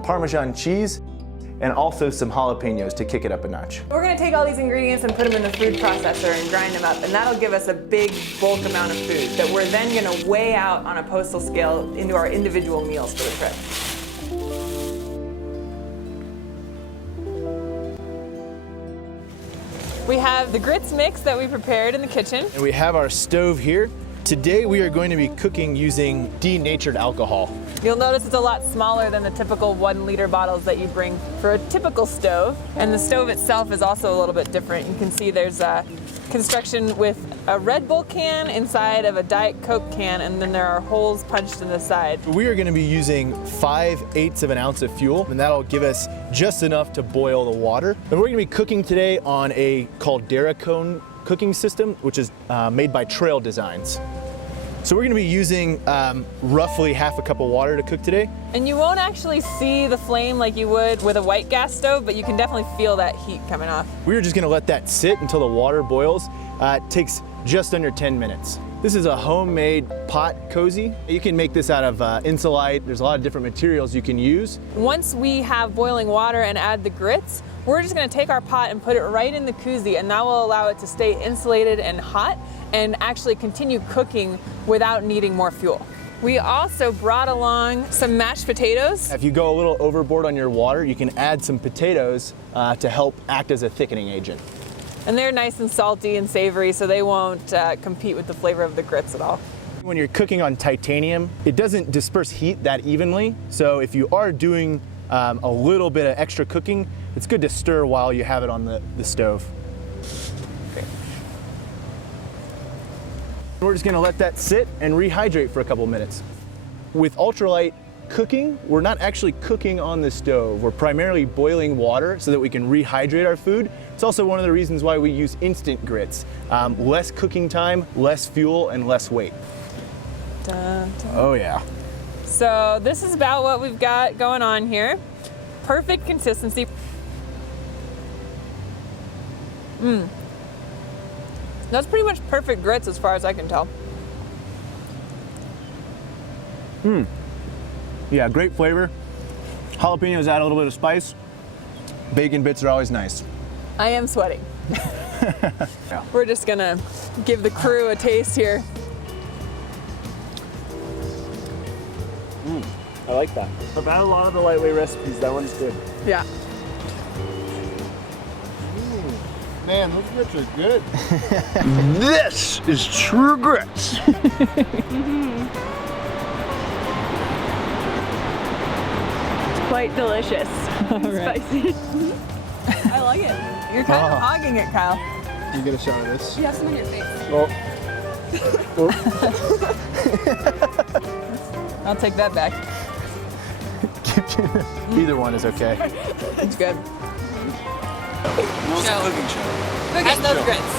Parmesan cheese, and also some jalapenos to kick it up a notch. We're gonna take all these ingredients and put them in the food processor and grind them up, and that'll give us a big bulk amount of food that we're then gonna weigh out on a postal scale into our individual meals for the trip. We have the grits mix that we prepared in the kitchen. And we have our stove here. Today we are going to be cooking using denatured alcohol. You'll notice it's a lot smaller than the typical 1 liter bottles that you bring for a typical stove. And the stove itself is also a little bit different. You can see there's a construction with a Red Bull can inside of a Diet Coke can, and then there are holes punched in the side. We are going to be using 5/8 of an ounce of fuel, and that'll give us just enough to boil the water. And we're going to be cooking today on a caldera cone cooking system, which is made by Trail Designs. So we're going to be using roughly half a cup of water to cook today. And you won't actually see the flame like you would with a white gas stove, but you can definitely feel that heat coming off. We're just going to let that sit until the water boils. It takes just under 10 minutes. This is a homemade pot cozy. You can make this out of insulite. There's a lot of different materials you can use. Once we have boiling water and add the grits, we're just gonna take our pot and put it right in the koozie, and that will allow it to stay insulated and hot and actually continue cooking without needing more fuel. We also brought along some mashed potatoes. If you go a little overboard on your water, you can add some potatoes to help act as a thickening agent. And they're nice and salty and savory, so they won't compete with the flavor of the grits at all. When you're cooking on titanium, it doesn't disperse heat that evenly. So if you are doing a little bit of extra cooking, it's good to stir while you have it on the stove. Okay. We're just gonna let that sit and rehydrate for a couple minutes. With ultralight cooking, we're not actually cooking on the stove. We're primarily boiling water so that we can rehydrate our food. It's also one of the reasons why we use instant grits. Less cooking time, less fuel, and less weight. Dun, dun. Oh yeah. So this is about what we've got going on here. Perfect consistency. That's pretty much perfect grits as far as I can tell. Yeah, great flavor. Jalapenos add a little bit of spice. Bacon bits are always nice. I am sweating. Yeah. We're just gonna give the crew a taste here. I like that. About a lot of the lightweight recipes, that one's good. Yeah. Man, those grits are good. This is true grits. Quite delicious. Spicy. I like it. You're kind of hogging it, Kyle. You get a shot of this. You have some on your face. I'll take that back. Either one is okay. It's good. Cooking show. Look at those grits.